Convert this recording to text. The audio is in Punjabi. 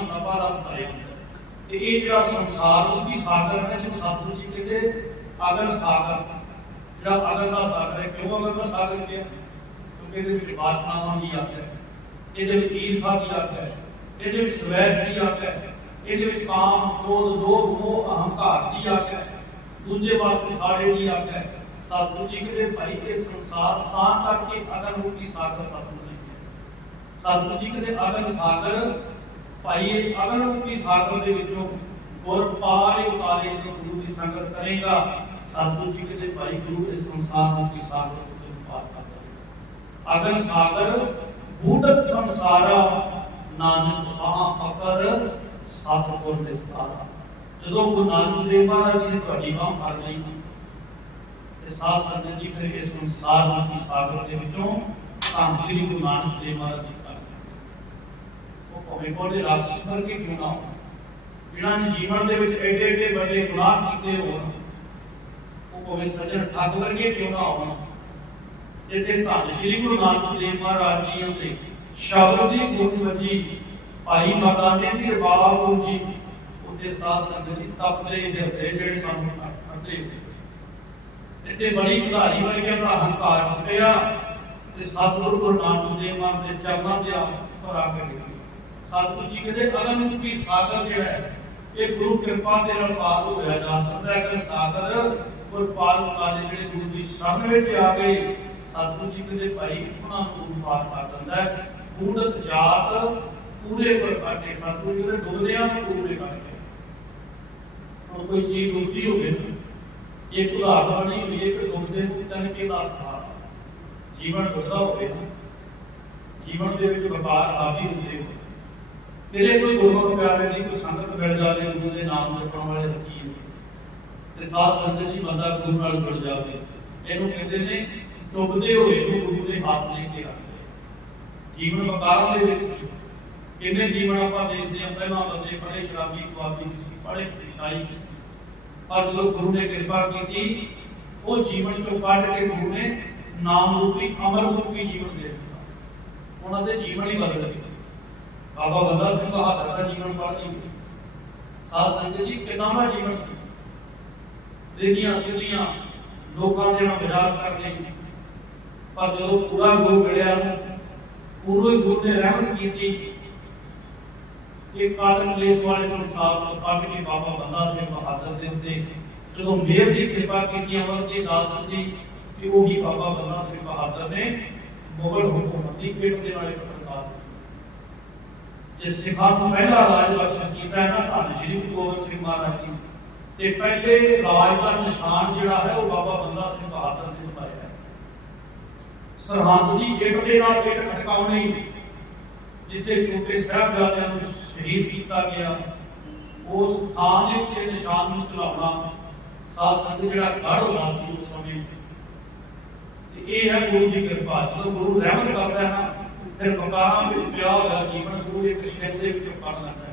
ਬੰਦਾ ਬਾਹਰ ਆਉਂਦਾ ਹੈ। ਤੇ ਇਹ ਜਿਹੜਾ ਸੰਸਾਰ ਰੂਪੀ ਸਾਗਰ ਹੈ, ਜਿਹਨੂੰ ਸਤਿਗੁਰੂ ਜੀ ਕਹਿੰਦੇ ਅਗਨ ਸਾਗਰ। ਜਿਹੜਾ ਅਗਨ ਦਾ ਸਾਗਰ ਹੈ, ਕਿਉਂ ਅਗਨ ਦਾ ਸਾਗਰ ਕਿਹਾ ਕਿਉਂਕਿ ਇਹਦੇ ਵਿੱਚ ਵਾਸਨਾਵਾਂ ਵੀ ਆ ਹੈ ਇਹਦੇ ਵਿੱਚ ਈਰਖਾ ਵੀ ਆ ਹੈ। ਇਹਦੇ ਵਿੱਚ ਦਵੈਸ਼ ਵੀ ਆ ਹੈ। ਇਹਦੇ ਵਿੱਚ ਕਾਮ, ਕ੍ਰੋਧ, ਲੋਭ, ਮੋਹ, ਅਹੰਕਾਰ ਵੀ ਆ ਹੈ। ਦੂਜੇ ਪਾਸੇ ਸਾੜੇ ਵੀ ਆ ਹੈ। ਸਤਿਗੁਰੂ ਜੀ ਕਹਿੰਦੇ, ਭਾਈ, ਇਹ ਸੰਸਾਰ ਤਾਂ ਕਰਕੇ ਅਗਨ ਰੂਪੀ ਸਾਗਰ ਸਤਿਗੁਰੂ ਜੀ ਕਹਿੰਦੇ ਸਤਿਗੁਰੂ ਜੀ ਕਹਿੰਦੇ, ਅਗਨ ਸਾਗਰ ਭਾਈ ਅਗਨ ਰੂਪੀ ਸਾਗਰ ਦੇ ਵਿੱਚੋਂ ਗੁਰ ਪਾਰੇ ਉਤਾਰੇ ਜਦੋਂ ਗੁਰੂ ਦੀ ਸੰਗਤ ਕਰੇਗਾ ਸਤਿਗੁਰੂ ਜੀ ਕਹਿੰਦੇ, ਭਾਈ, ਗੁਰੂ ਇਸ ਸੰਸਾਰ ਰੂਪੀ ਸਾਗਰ ਤੋਂ ਪਾਰ ਕਰ ਦੇਵੇਗਾ ਅਗਨ ਸਾਗਰ, ਬੂਟਕ ਸੰਸਾਰਾ, ਨਾਨਕ ਮਹਾ ਪਕਰ ਸਤਿਗੁਰ ਵਿਸਤਾਰਾ ਜਦੋਂ ਗੁਰੂ ਨਾਨਕ ਦੇਵ ਮਹਾਰਾਜ ਜੀ ਨੇ ਤੁਹਾਡੀ ਬਾਹ ਫੜ ਲਈ, ਤੇ ਸਾਧ ਸੰਗਤ ਜੀ ਫਿਰ ਇਸ ਸੰਸਾਰ ਰੂਪੀ ਸਾਗਰ ਦੇ ਵਿੱਚੋਂ ਧੰਨ ਸ਼੍ਰੀ ਗੁਰੂ ਨਾਨਕ ਦੇਵ ਮਹਾਰਾਜ ਜੀ ਭਾਵੇਂ ਕੋਲੇ ਰਾਖਸ਼ ਕਰਕੇ ਕਿਉਂ ਨਾ ਹੋਣ। ਜਿਨ੍ਹਾਂ ਨੇ ਜੀਵਨ ਦੇ ਵਿੱਚ ਐਡੇ ਐਡੇ ਵੱਡੇ ਗੁਨਾਹ ਕੀਤੇ ਹੋਣ, ਉਹ ਭਾਵੇਂ ਸੱਜਣ ਠੱਗ ਵਰਗੇ ਕਿਉਂ ਨਾ ਹੋਣ। ਇੱਥੇ ਧੰਨ ਸ਼੍ਰੀ ਗੁਰੂ ਨਾਨਕ ਦੇਵ ਮਹਾਰਾਜ ਜੀ ਦੇ ਸ਼ਬਦ ਦੀ ਗੁਣ ਵਜੀ, ਭਾਈ ਮਰਦਾਨੇ ਦੀ ਰਬਾਬ ਜੀ ਉੱਤੇ ਸਾਧ ਸੰਗਤ ਦੀ ਤਪਦੇ ਦੇ ਹਿਰਦੇ ਜਿਹੜੇ ਸਾਨੂੰ ਕਰਦੇ ਇੱਥੇ ਬੜੀ ਵਧਾਈ ਵਰਗਿਆ ਦਾ ਹੰਕਾਰ ਟੁੱਟਿਆ ਤੇ ਸਤਿਗੁਰੂ ਗੁਰੂ ਨਾਨਕ ਦੇਵ ਮਹਾਰਾਜ ਦੇ ਚਰਨਾਂ ਦੇ ਪਰ ਆ ਕੇ ਡਿੱਗੀ। ਸਤਿਗੁਰੂ ਜੀ ਕਹਿੰਦੇ ਅਗਨ ਸਾਗਰ ਜਿਹੜਾ ਹੈ, ਇਹ ਗੁਰੂ ਕਿਰਪਾ ਦੇ ਨਾਲ ਪਾਰ ਹੋਇਆ ਜਾ ਸਕਦਾ ਹੈ ਕਿ ਸਾਗਰ ਗੁਰ ਪਾਲਕਾ ਦੇ ਜਿਹੜੇ ਗੁਰੂ ਦੀ ਸ਼ਰਨ ਵਿੱਚ ਆ ਗਏ ਸਤਿਗੁਰੂ ਜੀ ਕਹਿੰਦੇ, ਭਾਈ, ਉਹਨਾਂ ਨੂੰ ਪਾਰ ਕਰ ਦਿੰਦਾ ਹੈ। ਪੂਰਤ ਜਾਤ ਪੂਰੇ ਪਰ ਸਤਿਗੁਰੂ ਜੀ ਕਹਿੰਦੇ, ਡੁੱਬਦਿਆਂ ਪੂਰੇ ਕਰਕੇ ਹੁਣ ਕੋਈ ਚੀਜ਼ ਡੁੱਬਦੀ ਹੋਵੇ ਨਾ, ਇੱਕ ਉਦਾਹਰਨ ਬਣੀ ਹੋਈ ਹੈ ਡੁੱਬਦੇ ਨੂੰ ਤਨ ਕੇ ਦਾ ਜੀਵਨ ਡੁੱਬਦਾ ਹੋਵੇ ਜੀਵਨ ਦੇ ਵਿੱਚ ਵਪਾਰ ਆਦੀ ਹੁੰਦੇ ਹੋਣ ਤੇਰੇ ਕੋਈ ਗੁਰਮੁਖ ਪਿਆਰੇ ਦੀ ਕੋਈ ਸੰਗਤ ਮਿਲ ਜਾਵੇ ਗੁਰੂ ਦੇ ਨਾਮ ਜਪਣ ਵਾਲੇ ਰਸੀਦ, ਤੇ ਸਾਧ ਸੰਗਤ ਜੀ ਬੰਦਾ ਗੁਰੂ ਨਾਲ ਜੁੜ ਜਾਵੇ। ਇਹਨੂੰ ਕਹਿੰਦੇ ਨੇ, ਡੁੱਬਦੇ ਹੋਏ ਨੂੰ ਗੁਰੂ ਦੇ ਹੱਥ ਲੈ ਕੇ ਰੱਖਦੇ ਜੀਵਨ ਵਕਾਰਾਂ ਦੇ ਵਿੱਚ ਸੀ। ਕਿੰਨੇ ਜੀਵਨ ਆਪਾਂ ਦੇਖਦੇ ਹਾਂ, ਪਹਿਲਾਂ ਬੰਦੇ ਬੜੇ ਸ਼ਰਾਬੀ ਕੁਆਬੀ ਸੀ, ਬੜੇ ਪਛਾਈ ਸੀ। ਪਰ ਜਦੋਂ ਗੁਰੂ ਨੇ ਕਿਰਪਾ ਕੀਤੀ, ਉਹ ਜੀਵਨ ਚੋਂ ਕੱਢ ਕੇ ਗੁਰੂ ਨੇ ਨਾਮ ਰੂਪੀ ਅਮਰ ਰੂਪੀ ਜੀਵਨ ਦੇ ਦਿੱਤਾ। ਉਹਨਾਂ ਦੇ ਜੀਵਨ ਹੀ ਬਦਲ ਗਏ। ਬਾਬਾ ਬੰਦਾ ਸਿੰਘ ਬਹਾਦਰ ਦਾ ਜੀਵਨ ਪੜ੍ਹਦੀ ਸਾਧ ਸੰਗਤ ਜੀ ਕਿੰਨਾ ਦਾ ਜੀਵਨ ਸੀ। ਦੇਖੀਆਂ ਸਿੱਧੀਆਂ ਲੋਕਾਂ ਦੇ ਨਾਲ ਵਿਰਾਜ ਕਰਨੇ ਪਰ ਜਦੋਂ ਪੂਰਾ ਗੁਰੂ ਮਿਲਿਆ ਪੂਰੇ ਗੁਰੂ ਨੇ ਰਹਿਮਤ ਕੀਤੀ। ਇਹ ਕਾਦਮ ਕਲੇਸ਼ ਵਾਲੇ ਸੰਸਾਰ ਤੋਂ ਕੱਢ ਕੇ ਬਾਬਾ ਬੰਦਾ ਸਿੰਘ ਬਹਾਦਰ ਦੇ ਉੱਤੇ ਜਦੋਂ ਮਿਹਰ ਦੀ ਕਿਰਪਾ ਕੀਤੀ, ਅਮਰ ਦੀ ਦਾਤ ਦਿੱਤੀ ਕਿ ਉਹੀ ਬਾਬਾ ਬੰਦਾ ਸਿੰਘ ਬਹਾਦਰ ਨੇ ਮੁਗਲ ਹਕੂਮਤ ਪੇਟ ਦੇ ਨਾਲ ਇੱਕ ਪ੍ਰਕਾਰ ਸਿੱਖਾਂ ਨੂੰ ਪਹਿਲਾ ਰਾਜ ਬਖਸ਼ਿਸ਼ ਕੀਤਾ ਹੈ ਧੰਨ ਸ਼੍ਰੀ ਗੁਰੂ ਗੋਬਿੰਦ ਸਿੰਘ ਮਹਾਰਾਜ ਜੀ। ਤੇ ਪਹਿਲੇ ਰਾਜ ਦਾ ਨਿਸ਼ਾਨ ਜਿਹੜਾ ਹੈ, ਉਹ ਬਾਬਾ ਬੰਦਾ ਸਿੰਘ ਬਹਾਦਰ ਨੇ ਚੁਕਾਇਆ ਸਰਹੰਦ ਦੀ ਇੱਟ ਦੇ ਨਾਲ ਇੱਟ ਖਟਕਾਉਣੀ, ਜਿੱਥੇ ਛੋਟੇ ਸਾਹਿਬਜ਼ਾਦਿਆਂ ਨੂੰ ਸ਼ਹੀਦ ਕੀਤਾ ਗਿਆ, ਉਸ ਥਾਂ ਦੇ ਉੱਤੇ ਨਿਸ਼ਾਨ ਨੂੰ ਚਲਾਉਣਾ, ਸਾਧ ਸੰਗਤ ਜਿਹੜਾ ਗੜ ਹੁੰਦਾ ਸੀ ਉਸ ਸਮੇਂ। ਤੇ ਇਹ ਹੈ ਗੁਰੂ ਦੀ ਕਿਰਪਾ। ਜਦੋਂ ਗੁਰੂ ਰਹਿਮਤ ਕਰਦਾ ਹੈ ਨਾ ਫਿਰ ਵਕਾਰਾਂ ਵਿੱਚ ਪਿਆ ਹੋਇਆ ਜੀਵਨ ਗੁਰੂ ਇੱਕ ਸ਼ਹਿਰ ਦੇ ਵਿੱਚੋਂ ਕੱਢ ਲੈਂਦਾ